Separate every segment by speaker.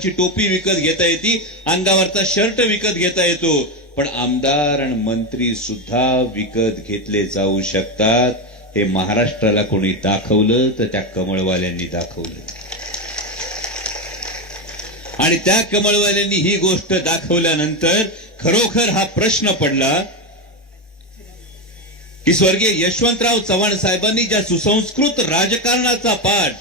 Speaker 1: ची टोपी विकत घेता येते अंगावरचा शर्ट विकत घेता येतो पण आमदार आणि मंत्री सुद्धा विकत घेतले जाऊ शकतात हे महाराष्ट्राला कोणी दाखवलं तर त्या कमळवाल्यांनी दाखवलं आणि त्या कमळवाल्यांनी ही गोष्ट दाखवल्यानंतर खरोखर हा प्रश्न पडला की स्वर्गीय यशवंतराव चव्हाण साहेबांनी ज्या सुसंस्कृत राजकारणाचा पाठ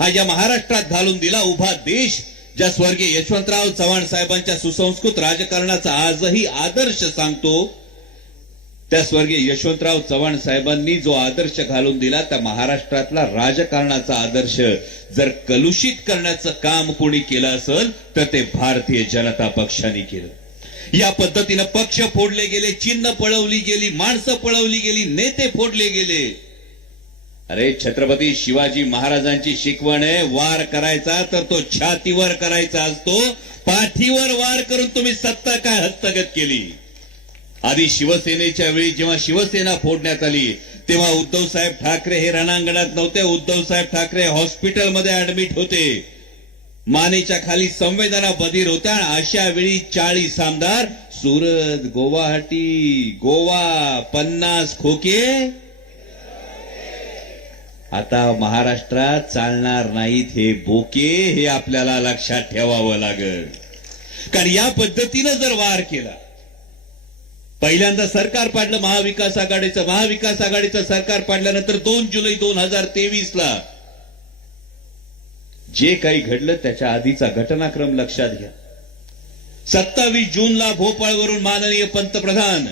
Speaker 1: हा या महाराष्ट्रात घालून दिला उभा देश ज्या स्वर्गीय यशवंतराव चव्हाण साहेबांच्या सुसंस्कृत राजकारणाचा आजही आदर्श सांगतो त्या स्वर्गीय यशवंतराव चव्हाण साहेबांनी जो आदर्श घालून दिला त्या महाराष्ट्रातला राजकारणाचा आदर्श जर कलुषित करण्याचं काम कोणी केलं असेल तर ते भारतीय जनता पक्षाने केलं या पद्धतीनं पक्ष फोडले गेले चिन्ह पळवली गेली माणसं पळवली गेली नेते फोडले गेले अरे छत्रपती शिवाजी महाराजांची शिकवण आहे वार करायचा तर तो छातीवर करायचा असतो पाठीवर वार करून तुम्ही सत्ता काय हस्तगत केली आधी शिवसेनेच्या वेळी जेव्हा शिवसेना फोडण्यात आली तेव्हा उद्धव साहेब ठाकरे हे रणांगणात नव्हते उद्धव साहेब ठाकरे हॉस्पिटलमध्ये ऍडमिट होते मानेच्या खाली संवेदना बधीर होत्या अशा वेळी चाळीस आमदार सुरत गुवाहाटी गोवा पन्नास खोके आता महाराष्ट्रात चालणार नाहीत हे बोके हे आपल्याला लक्षात ठेवावं लागल कारण या पद्धतीनं जर वार केला पहिल्यांदा सरकार पाडलं महाविकास आघाडीचं महाविकास आघाडीचं सरकार पाडल्यानंतर दोन जुलै दोन हजार तेवीस ला जे काही घडलं त्याच्या आधीचा घटनाक्रम लक्षात घ्या सत्तावीस जूनला भोपाळवरून माननीय पंतप्रधान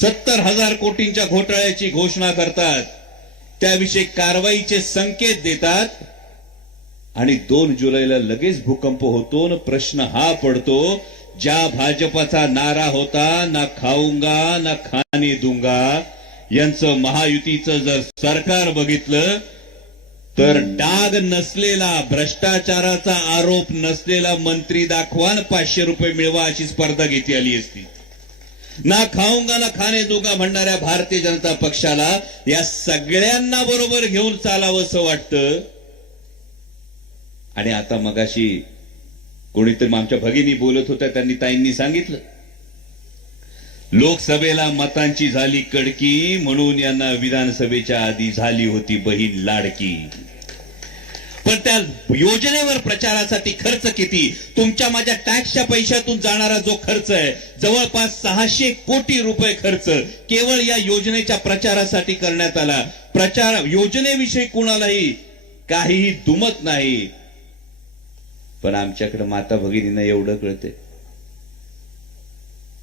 Speaker 1: सत्तर हजार कोटींच्या घोटाळ्याची घोषणा करतात त्याविषयी कारवाईचे संकेत देतात आणि दोन जुलैला लगेच भूकंप होतो प्रश्न हा पडतो ज्या भाजपाचा नारा होता ना खाऊंगा ना खाणी दुंगा यांचं महायुतीचं जर सरकार बघितलं तर डाग नसलेला भ्रष्टाचाराचा आरोप नसलेला मंत्री दाखवा पाचशे रुपये मिळवा अशी स्पर्धा घेतली आली असती ना खाऊंगा ना खाणे जोगा म्हणणाऱ्या भारतीय जनता पक्षाला या सगळ्यांना बरोबर घेऊन चालावं असं वाटतं आणि आता मगाशी कोणीतरी आमच्या भगिनी बोलत होत्या त्यांनी ताईंनी सांगितलं लोकसभेला मतांची झाली कडकी म्हणून यांना विधानसभेच्या आधी झाली होती बहीण लाडकी पण त्या योजनेवर प्रचारासाठी खर्च किती तुमच्या माझ्या टॅक्सच्या पैशातून जाणारा जो खर्च आहे जवळपास सहाशे कोटी रुपये खर्च केवळ या योजनेच्या प्रचारासाठी करण्यात आला प्रचार योजनेविषयी कुणालाही काहीही दुमत नाही पण आमच्याकडे माता भगिनींना एवढं कळते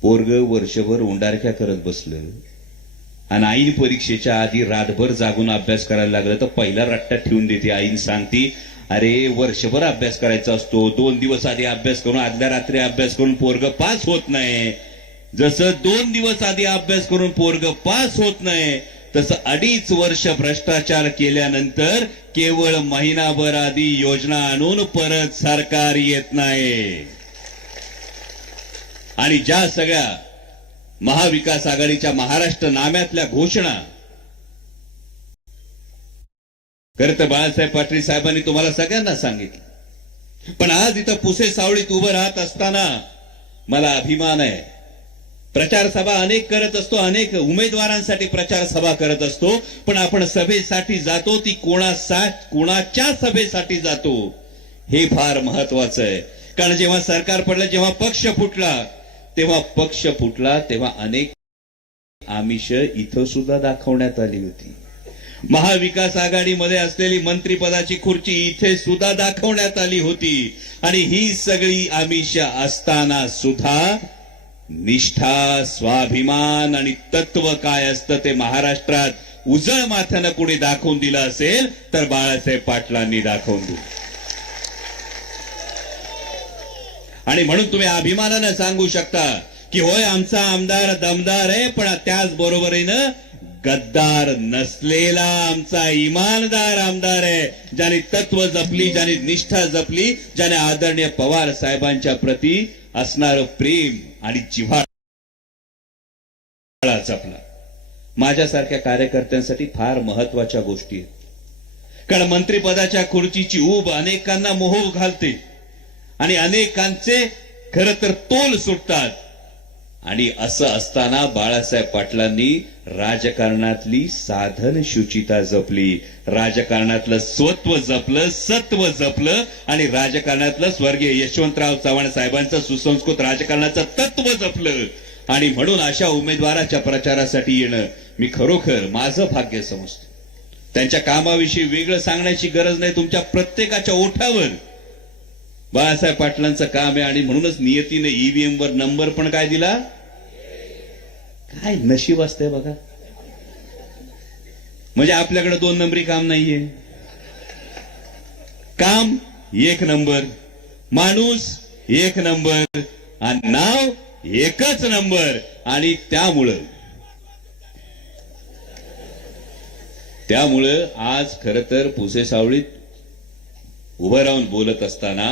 Speaker 1: पोरग वर्षभर उंडारख्या करत बसलं आणि आईन परीक्षेच्या आधी रातभर जागून अभ्यास करायला लागलं तर पहिला रट्टा ठेवून देते आईन सांगती अरे वर्षभर अभ्यास करायचा असतो दोन दिवस आधी अभ्यास करून आदल्या रात्री अभ्यास करून पोरग पास होत नाही जसं दोन दिवस आधी अभ्यास करून पोरग पास होत नाही तसं अडीच वर्ष भ्रष्टाचार केल्यानंतर केवळ महिनाभर आधी योजना आणून परत सरकार येत नाही आणि ज्या सगळ्या महाविकास आघाडीच्या महाराष्ट्र नाम्यातल्या घोषणा खरं तर बाळासाहेब पाटील साहेबांनी तुम्हाला सगळ्यांना सांगितलं पण आज इथं पुसे सावळीत उभं राहत असताना मला अभिमान आहे प्रचार सभा अनेक करत असतो अनेक उमेदवारांसाठी प्रचार सभा करत असतो पण आपण सभेसाठी जातो ती कोणासा कोणाच्या सभेसाठी जातो हे फार महत्वाचं आहे कारण जेव्हा सरकार पडलं जेव्हा पक्ष फुटला तेव्हा पक्ष फुटला तेव्हा अनेक आमिष इथं सुद्धा दाखवण्यात आली होती महाविकास आघाडीमध्ये असलेली मंत्रीपदाची खुर्ची इथे सुद्धा दाखवण्यात आली होती आणि ही सगळी आमिष असताना सुद्धा निष्ठा स्वाभिमान आणि तत्व काय असतं ते महाराष्ट्रात उजळ माथ्यानं कुणी दाखवून दिलं असेल तर बाळासाहेब पाटलांनी दाखवून दिलं आणि म्हणून तुम्ही अभिमानानं सांगू शकता की होय आमचा आमदार दमदार आहे पण त्याचबरोबरीनं गद्दार नसलेला आमचा इमानदार आमदार आहे ज्याने तत्व जपली ज्याने निष्ठा जपली ज्याने आदरणीय पवार साहेबांच्या प्रती असणार प्रेम आणि जिव्हाळा जपला माझ्यासारख्या कार्यकर्त्यांसाठी फार महत्वाच्या गोष्टी आहेत कारण मंत्रिपदाच्या खुर्चीची ऊब अनेकांना मोह घालते आणि अनेकांचे खर तर तोल सुटतात आणि असं असताना बाळासाहेब पाटलांनी राजकारणातली साधन शुचिता जपली राजकारणातलं स्वत्व जपलं सत्व जपलं आणि राजकारणातलं स्वर्गीय यशवंतराव चव्हाण साहेबांचं सुसंस्कृत राजकारणाचं तत्व जपलं आणि म्हणून अशा उमेदवाराच्या प्रचारासाठी येणं मी खरोखर माझं भाग्य समजतो त्यांच्या कामाविषयी वेगळं सांगण्याची गरज नाही तुमच्या प्रत्येकाच्या ओठावर बाळासाहेब पाटलांचं काम आहे आणि म्हणूनच नियतीने ईव्हीएम e वर नंबर पण काय दिला काय नशीब असतंय बघा म्हणजे आपल्याकडे दोन नंबरी काम नाहीये काम एक नंबर माणूस एक नंबर आणि नाव एकच नंबर आणि त्यामुळं त्यामुळं आज खर तर पुसे सावळीत उभं राहून बोलत असताना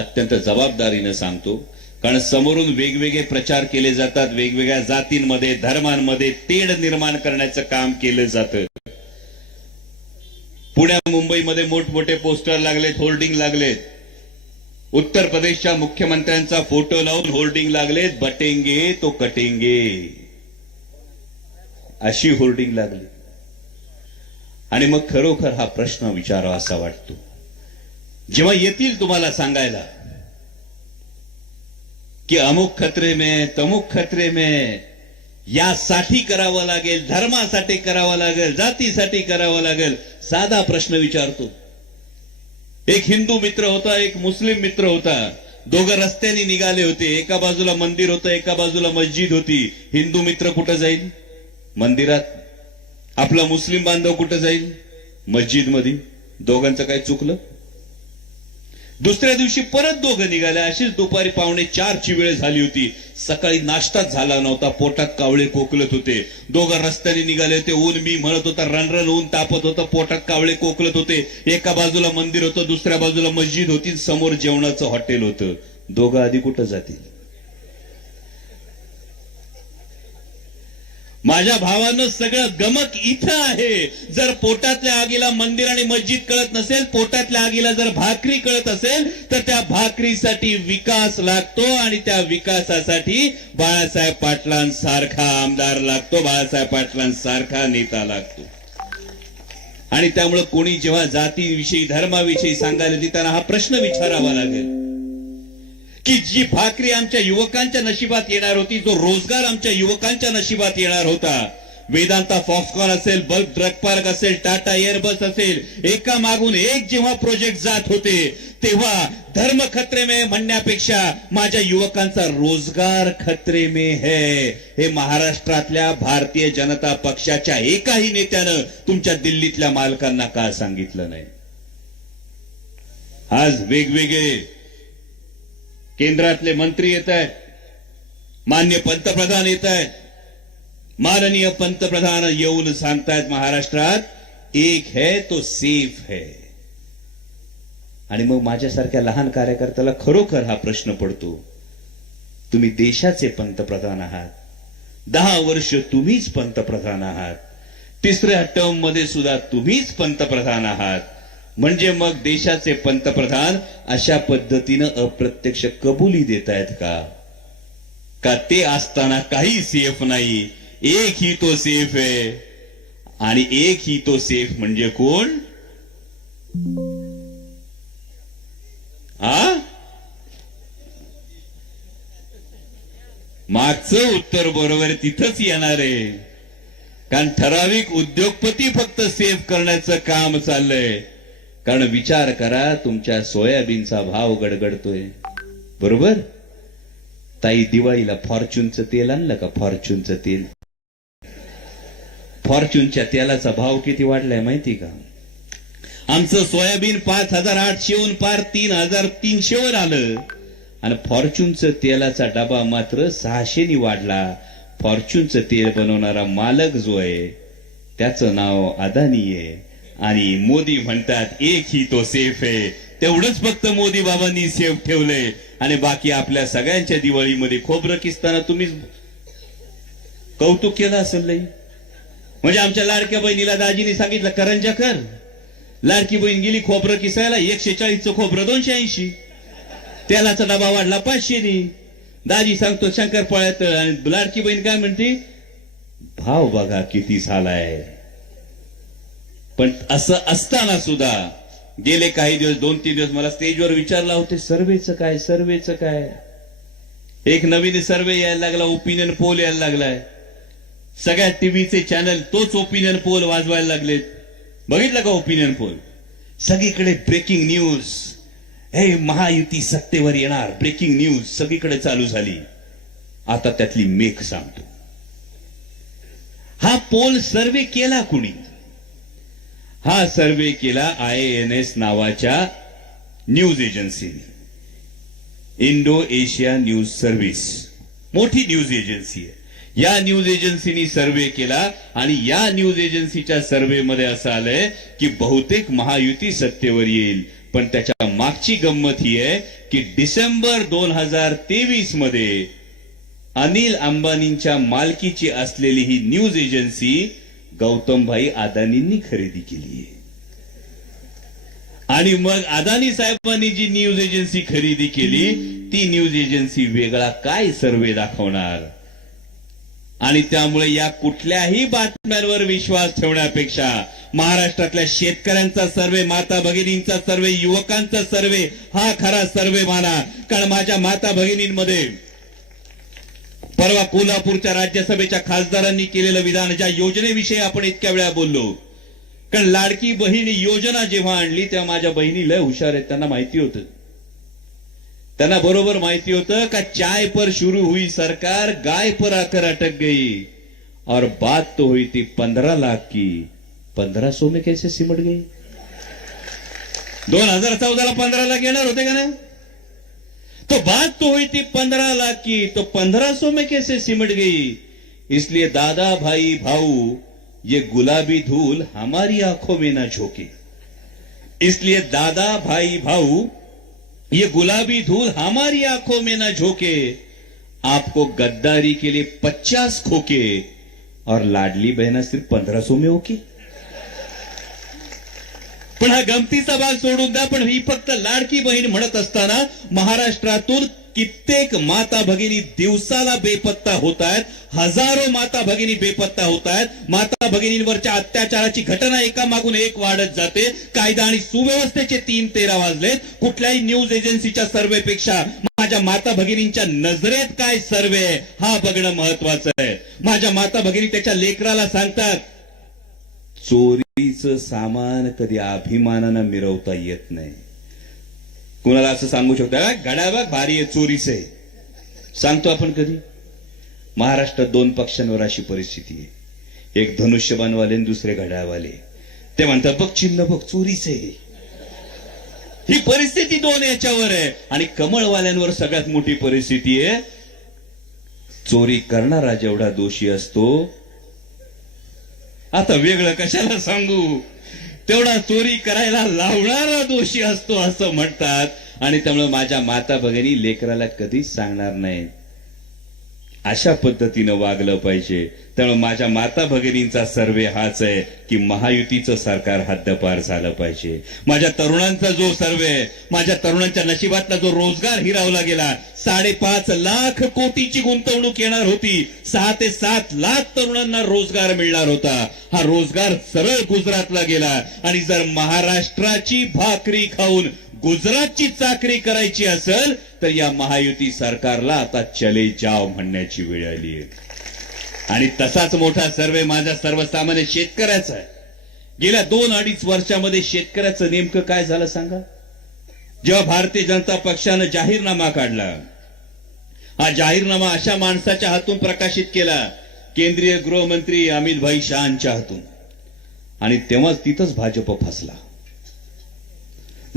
Speaker 1: अत्यंत जबाबदारीनं सांगतो कारण समोरून वेगवेगळे प्रचार केले जातात वेगवेगळ्या जातींमध्ये धर्मांमध्ये तेढ निर्माण करण्याचं काम केलं जातं पुण्या मुंबईमध्ये मोठमोठे पोस्टर लागलेत होर्डिंग लागलेत उत्तर प्रदेशच्या मुख्यमंत्र्यांचा फोटो लावून होर्डिंग लागलेत बटेंगे तो कटेंगे अशी होर्डिंग लागली आणि मग खरोखर हा प्रश्न विचारावा असा वाटतो जेव्हा येतील तुम्हाला सांगायला की अमुक खत्रे में तमुक खत्रे में यासाठी करावं लागेल धर्मासाठी करावं लागेल जातीसाठी करावं लागेल साधा प्रश्न विचारतो एक हिंदू मित्र होता एक मुस्लिम मित्र होता दोघं रस्त्याने निघाले होते एका बाजूला मंदिर होतं एका बाजूला मस्जिद होती हिंदू मित्र कुठं जाईल मंदिरात आपला मुस्लिम बांधव कुठं जाईल मस्जिद मध्ये दोघांचं काय चुकलं दुसऱ्या दिवशी परत दोघं निघाले अशीच दुपारी पावणे चारची वेळ झाली होती सकाळी नाश्ताच झाला नव्हता पोटात कावळे कोकलत होते दोघं रस्त्याने निघाले होते ऊन मी म्हणत होता रणरण ऊन तापत होतं पोटात कावळे कोकलत होते एका बाजूला मंदिर होतं दुसऱ्या बाजूला मस्जिद होती समोर जेवणाचं हॉटेल होतं दोघं आधी कुठं जातील माझ्या भावानं सगळं गमक इथं आहे जर पोटातल्या आगीला मंदिर आणि मस्जिद कळत नसेल पोटातल्या आगीला जर भाकरी कळत असेल तर त्या भाकरीसाठी विकास लागतो आणि त्या विकासासाठी बाळासाहेब पाटलांसारखा आमदार लागतो बाळासाहेब पाटलांसारखा नेता लागतो आणि त्यामुळे कोणी जेव्हा जातीविषयी धर्माविषयी सांगायला देताना हा प्रश्न विचारावा लागेल की जी भाकरी आमच्या युवकांच्या नशिबात येणार होती जो रोजगार आमच्या युवकांच्या नशिबात येणार होता वेदांता फॉक्सकॉन असेल बल्ब ड्रग पार्क असेल टाटा एअरबस असेल एका मागून एक जेव्हा प्रोजेक्ट जात होते तेव्हा धर्म खत्रे में म्हणण्यापेक्षा माझ्या युवकांचा रोजगार खत्रे में है हे महाराष्ट्रातल्या भारतीय जनता पक्षाच्या एकाही नेत्यानं तुमच्या दिल्लीतल्या मालकांना का सांगितलं नाही आज वेगवेगळे केंद्रातले मंत्री येत आहेत मान्य पंतप्रधान येत आहेत माननीय पंतप्रधान येऊन सांगतायत महाराष्ट्रात एक है तो सेफ है आणि मग माझ्यासारख्या लहान कार्यकर्त्याला खरोखर हा प्रश्न पडतो तुम्ही देशाचे पंतप्रधान आहात दहा वर्ष तुम्हीच पंतप्रधान आहात तिसऱ्या टर्म मध्ये सुद्धा तुम्हीच पंतप्रधान आहात म्हणजे मग देशाचे पंतप्रधान अशा पद्धतीनं अप्रत्यक्ष कबुली देत आहेत का का ते असताना काही सेफ नाही एक ही तो सेफ आहे आणि एक ही तो सेफ म्हणजे कोण आ मागचं उत्तर बरोबर तिथंच येणार आहे कारण ठराविक उद्योगपती फक्त सेफ करण्याचं काम चाललंय कारण विचार करा तुमच्या सोयाबीनचा भाव गडगडतोय बरोबर ताई दिवाळीला फॉर्च्यूनचं तेल आणलं का फॉर्च्यूनचं तेल फॉर्च्यूनच्या तेलाचा भाव किती वाढलाय माहिती का आमचं सोयाबीन पाच हजार आठशेहून पार तीन हजार तीनशेवर आलं आणि फॉर्च्यूनचं तेलाचा डबा मात्र सहाशेनी वाढला फॉर्च्यूनचं तेल बनवणारा मालक जो आहे त्याचं नाव अदानी आहे आणि मोदी म्हणतात एक ही तो सेफ आहे तेवढंच फक्त मोदी बाबांनी सेफ ठेवलंय आणि बाकी आपल्या सगळ्यांच्या दिवाळीमध्ये खोबरं किसताना तुम्ही कौतुक केलं असेल लई म्हणजे आमच्या लाडक्या बहिणीला दाजीने सांगितलं करंजा कर लाडकी बहीण गेली खोबरं किसायला एकशे चाळीसचं खोबरं दोनशे ऐंशी तेलाचा डबा वाढला पाचशेनी दाजी सांगतो शंकर पाळ्यात आणि लाडकी बहीण काय म्हणते भाव बघा किती झालाय पण असं असताना सुद्धा गेले काही दिवस दोन तीन दिवस मला स्टेजवर विचारला होते सर्वेच काय सर्वेच काय एक नवीन सर्वे यायला लागला ओपिनियन पोल यायला लागलाय सगळ्या टीव्हीचे चॅनल तोच ओपिनियन पोल वाजवायला लागलेत बघितलं का ओपिनियन पोल सगळीकडे ब्रेकिंग न्यूज हे महायुती सत्तेवर येणार ब्रेकिंग न्यूज सगळीकडे चालू झाली आता त्यातली मेख सांगतो हा पोल सर्वे केला कुणी हा सर्वे केला आय एन एस नावाच्या न्यूज एजन्सीने इंडो एशिया न्यूज सर्व्हिस मोठी न्यूज एजन्सी आहे या न्यूज एजन्सीनी सर्वे केला आणि या न्यूज एजन्सीच्या सर्वे मध्ये असं आलंय की बहुतेक महायुती सत्तेवर येईल पण त्याच्या मागची गंमत ही आहे की डिसेंबर दोन हजार तेवीस मध्ये अनिल अंबानींच्या मालकीची असलेली ही न्यूज एजन्सी गौतमभाई अदानींनी खरेदी केली आणि मग अदानी साहेबांनी जी न्यूज एजन्सी खरेदी केली ती न्यूज एजन्सी वेगळा काय सर्वे दाखवणार आणि त्यामुळे या कुठल्याही बातम्यांवर विश्वास ठेवण्यापेक्षा महाराष्ट्रातल्या शेतकऱ्यांचा सर्वे माता भगिनींचा सर्वे युवकांचा सर्वे हा खरा सर्वे माना कारण माझ्या माता भगिनींमध्ये परवा कोल्हापूरच्या राज्यसभेच्या खासदारांनी केलेलं विधान ज्या योजनेविषयी आपण इतक्या वेळा बोललो कारण लाडकी बहीण योजना जेव्हा आणली तेव्हा माझ्या बहिणी लय हुशार आहेत त्यांना माहिती होत त्यांना बरोबर माहिती होत का चाय पर सुरू हुई सरकार गाय पर आकर अटक गई और बात तो हुई ती पंधरा लाख की पंधरा सो में कैसे सिमट गई दोन हजार ला पंधरा लाख येणार होते का नाही तो बात तो हुई थी पंद्रह लाख की तो पंद्रह सौ में कैसे सिमट गई इसलिए दादा भाई भाऊ ये गुलाबी धूल हमारी आंखों में ना झोंके इसलिए दादा भाई भाऊ ये गुलाबी धूल हमारी आंखों में ना झोंके आपको गद्दारी के लिए पचास खोके और लाडली बहना सिर्फ पंद्रह सौ में ओके पण हा गमतीचा भाग सोडून द्या पण ही फक्त लाडकी बहीण म्हणत असताना महाराष्ट्रातून कित्येक माता भगिनी दिवसाला बेपत्ता होत आहेत हजारो माता भगिनी बेपत्ता होत आहेत माता भगिनींवरच्या अत्याचाराची घटना एका मागून एक वाढत जाते कायदा आणि सुव्यवस्थेचे तीन तेरा वाजलेत कुठल्याही न्यूज एजन्सीच्या सर्वेपेक्षा माझ्या माता भगिनींच्या नजरेत काय सर्वे हा बघणं महत्वाचं आहे माझ्या माता भगिनी त्याच्या लेकराला सांगतात चोरी सामान कधी अभिमानानं मिरवता येत नाही कुणाला असं सांगू शकतो भारी आहे चोरीच आहे सांगतो आपण कधी महाराष्ट्रात दोन पक्षांवर अशी परिस्थिती आहे एक धनुष्यबाणवाले आणि दुसरे घड्याळवाले ते म्हणतात बघ चिन्ह बघ चोरीच आहे ही परिस्थिती दोन याच्यावर आहे आणि कमळवाल्यांवर सगळ्यात मोठी परिस्थिती आहे चोरी करणारा जेवढा दोषी असतो आता वेगळं कशाला सांगू तेवढा चोरी करायला लावणारा दोषी असतो असं म्हणतात आणि त्यामुळे माझ्या माता भगिनी लेकराला कधीच सांगणार नाहीत अशा पद्धतीनं वागलं पाहिजे त्यामुळे माझ्या माता भगिनींचा सर्वे हाच आहे की महायुतीचं सरकार हद्दपार झालं पाहिजे माझ्या तरुणांचा जो सर्वे माझ्या तरुणांच्या नशिबातला जो रोजगार हिरावला गेला साडेपाच लाख कोटीची गुंतवणूक येणार होती सहा ते सात लाख तरुणांना रोजगार मिळणार होता हा रोजगार सरळ गुजरातला गेला आणि जर महाराष्ट्राची भाकरी खाऊन गुजरातची चाकरी करायची असेल तर या महायुती सरकारला आता चले जाव म्हणण्याची वेळ आली आहे आणि तसाच मोठा सर्वे माझ्या सर्वसामान्य शेतकऱ्याचा आहे गेल्या दोन अडीच वर्षामध्ये शेतकऱ्याचं नेमकं काय झालं सांगा जेव्हा भारतीय जनता पक्षानं जाहीरनामा काढला हा जाहीरनामा अशा माणसाच्या हातून प्रकाशित केला केंद्रीय गृहमंत्री अमित भाई शहाच्या हातून आणि तेव्हाच तिथंच भाजप फसला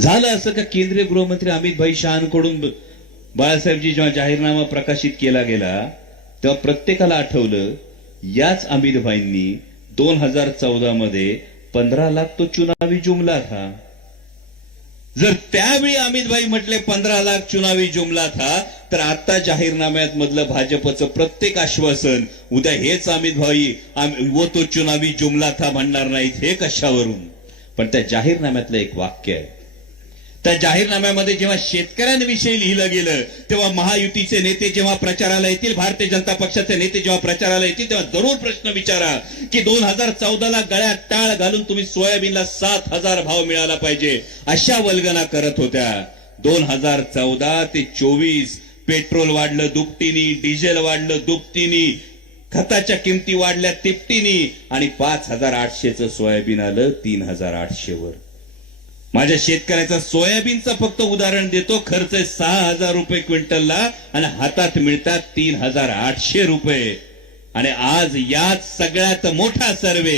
Speaker 1: झालं असं का केंद्रीय गृहमंत्री अमित भाई शहाकडून बाळासाहेबजी जेव्हा जाहीरनामा प्रकाशित केला गेला तेव्हा प्रत्येकाला आठवलं याच अमित भाईंनी दोन हजार चौदा मध्ये पंधरा लाख तो चुनावी जुमला था जर त्यावेळी अमित भाई म्हटले पंधरा लाख चुनावी जुमला था तर आता जाहीरनाम्यात मधलं भाजपचं प्रत्येक आश्वासन उद्या हेच अमित भाई व तो चुनावी जुमला था म्हणणार नाहीत हे कशावरून पण त्या जाहीरनाम्यातलं एक वाक्य आहे त्या जाहीरनाम्यामध्ये जेव्हा शेतकऱ्यांविषयी लिहिलं गेलं तेव्हा महायुतीचे नेते जेव्हा प्रचाराला येतील भारतीय जनता पक्षाचे नेते जेव्हा प्रचाराला येतील तेव्हा जरूर प्रश्न विचारा की दोन हजार चौदाला गळ्यात टाळ घालून तुम्ही सोयाबीनला सात हजार भाव मिळाला पाहिजे अशा वल्गना करत होत्या दोन हजार चौदा ते चोवीस पेट्रोल वाढलं दुपटीनी डिझेल वाढलं दुपटीनी खताच्या किमती वाढल्या तिपटीनी आणि पाच हजार आठशेचं सोयाबीन आलं तीन हजार आठशे वर माझ्या शेतकऱ्याचा सोयाबीनचं फक्त उदाहरण देतो खर्च सहा हजार रुपये क्विंटलला आणि हातात मिळतात तीन हजार आठशे रुपये आणि आज याच सगळ्यात मोठा सर्वे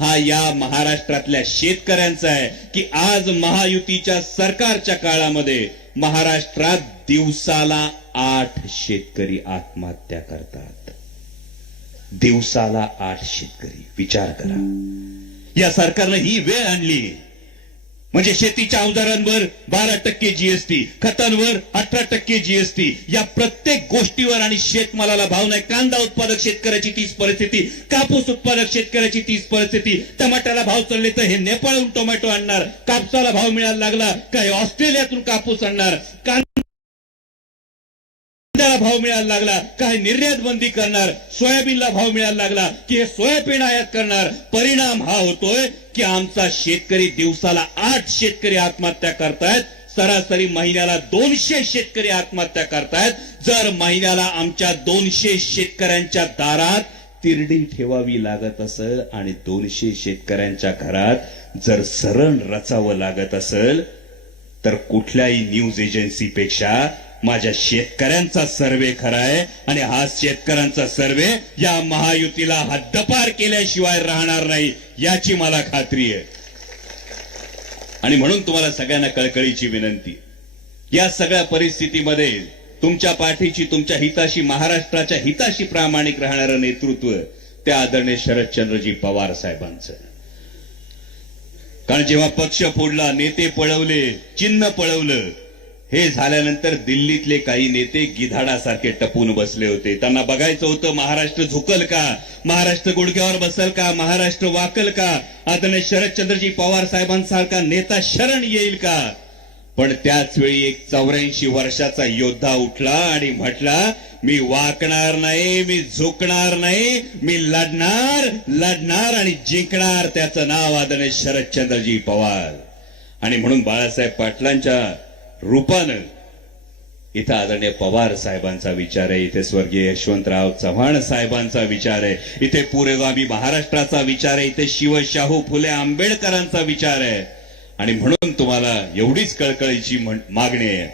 Speaker 1: हा या महाराष्ट्रातल्या शेतकऱ्यांचा आहे की आज महायुतीच्या सरकारच्या काळामध्ये महाराष्ट्रात दिवसाला आठ शेतकरी आत्महत्या करतात दिवसाला आठ शेतकरी विचार करा या सरकारनं ही वेळ आणली म्हणजे शेतीच्या अवजारांवर बारा टक्के जीएसटी खतांवर अठरा टक्के जीएसटी या प्रत्येक गोष्टीवर आणि शेतमालाला भाव नाही कांदा उत्पादक शेतकऱ्याची तीच परिस्थिती कापूस उत्पादक शेतकऱ्याची तीच परिस्थिती टमाट्याला भाव चढले तर हे नेपाळहून टोमॅटो आणणार कापसाला भाव मिळायला लागला काय ऑस्ट्रेलियातून कापूस आणणार भाव मिळायला लागला काय निर्यात बंदी करणार सोयाबीनला भाव मिळायला लागला की हे सोयाबीन आयात करणार परिणाम हा होतोय की आमचा शेतकरी दिवसाला आठ शेतकरी आत्महत्या करतायत सरासरी महिन्याला दोनशे शेतकरी आत्महत्या करतायत जर महिन्याला आमच्या दोनशे शेतकऱ्यांच्या दारात तिरडी ठेवावी लागत असेल आणि दोनशे शेतकऱ्यांच्या घरात जर सरण रचावं लागत असेल तर कुठल्याही न्यूज एजन्सीपेक्षा माझ्या शेतकऱ्यांचा सर्वे खरा आहे आणि हा शेतकऱ्यांचा सर्वे या महायुतीला हद्दपार केल्याशिवाय राहणार नाही याची मला खात्री आहे आणि म्हणून तुम्हाला सगळ्यांना कळकळीची विनंती या सगळ्या परिस्थितीमध्ये तुमच्या पाठीची तुमच्या हिताशी महाराष्ट्राच्या हिताशी प्रामाणिक राहणारं नेतृत्व त्या आदरणीय शरदचंद्रजी पवार साहेबांचं कारण जेव्हा पक्ष फोडला नेते पळवले चिन्ह पळवलं हे झाल्यानंतर दिल्लीतले काही नेते गिधाडासारखे टपून बसले होते त्यांना बघायचं होतं महाराष्ट्र झुकल का महाराष्ट्र गुडघ्यावर बसल का महाराष्ट्र वाकल का आदरणीय शरदचंद्रजी पवार साहेबांसारखा नेता शरण येईल का पण त्याच वेळी एक चौऱ्याऐंशी वर्षाचा योद्धा उठला आणि म्हटला मी वाकणार नाही मी झुकणार नाही मी लढणार लढणार आणि जिंकणार त्याचं नाव आदरणीय शरदचंद्रजी पवार आणि म्हणून बाळासाहेब पाटलांच्या रूपानं इथं आदरणीय पवार साहेबांचा विचार आहे इथे स्वर्गीय यशवंतराव चव्हाण साहेबांचा विचार आहे इथे पुरेगामी महाराष्ट्राचा विचार आहे इथे शिवशाहू फुले आंबेडकरांचा विचार आहे आणि म्हणून तुम्हाला एवढीच कळकळीची मागणी आहे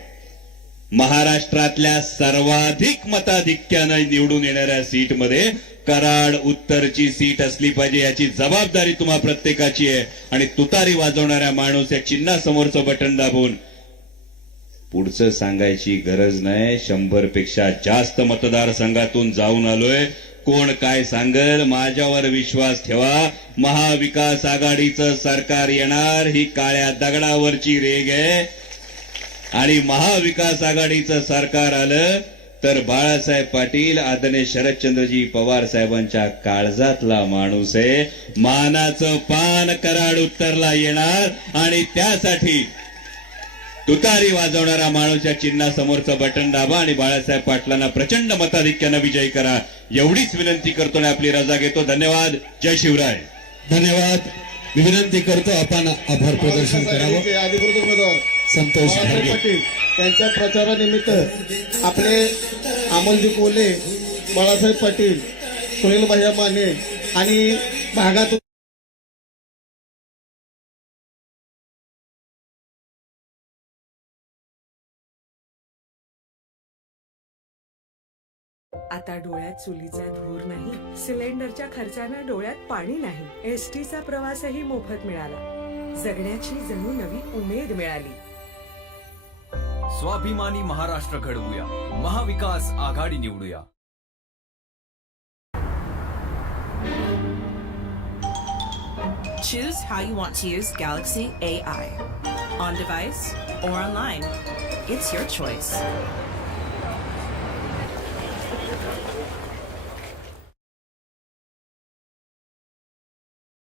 Speaker 1: महाराष्ट्रातल्या सर्वाधिक मताधिक्यानं निवडून येणाऱ्या सीटमध्ये कराड उत्तरची सीट असली पाहिजे याची जबाबदारी तुम्हाला प्रत्येकाची आहे आणि तुतारी वाजवणाऱ्या माणूस या चिन्हासमोरचं बटन दाबून पुढचं सांगायची गरज नाही शंभर पेक्षा जास्त मतदारसंघातून जाऊन आलोय कोण काय सांगल माझ्यावर विश्वास ठेवा महाविकास आघाडीचं सरकार येणार ही काळ्या दगडावरची रेग आहे आणि महाविकास आघाडीचं सरकार आलं तर बाळासाहेब पाटील आदने शरदचंद्रजी पवार साहेबांच्या काळजातला माणूस आहे मानाचं पान कराड उत्तरला येणार आणि त्यासाठी तुतारी वाजवणारा माणूसच्या चिन्हासमोरचं बटन दाबा आणि बाळासाहेब पाटलांना प्रचंड मताधिक्यानं विजयी करा एवढीच विनंती करतो आणि आपली रजा घेतो धन्यवाद जय शिवराय धन्यवाद विनंती करतो आपण आभार प्रदर्शन करावं
Speaker 2: अधिकृत उमेदवार संतोष पाटील त्यांच्या प्रचारानिमित्त आपले अमोलजी कोले बाळासाहेब पाटील सुनील भाया माने आणि भागातून आता डोळ्यात चुलीचा धूर नाही सिलेंडरच्या खर्चानं डोळ्यात पाणी नाही एस चा प्रवासही मोफत मिळाला जगण्याची जणू नवी उमेद मिळाली स्वाभिमानी महाराष्ट्र घडवूया महाविकास आघाडी निवडूया Choose how you want to use Galaxy AI. On device or online. It's your choice.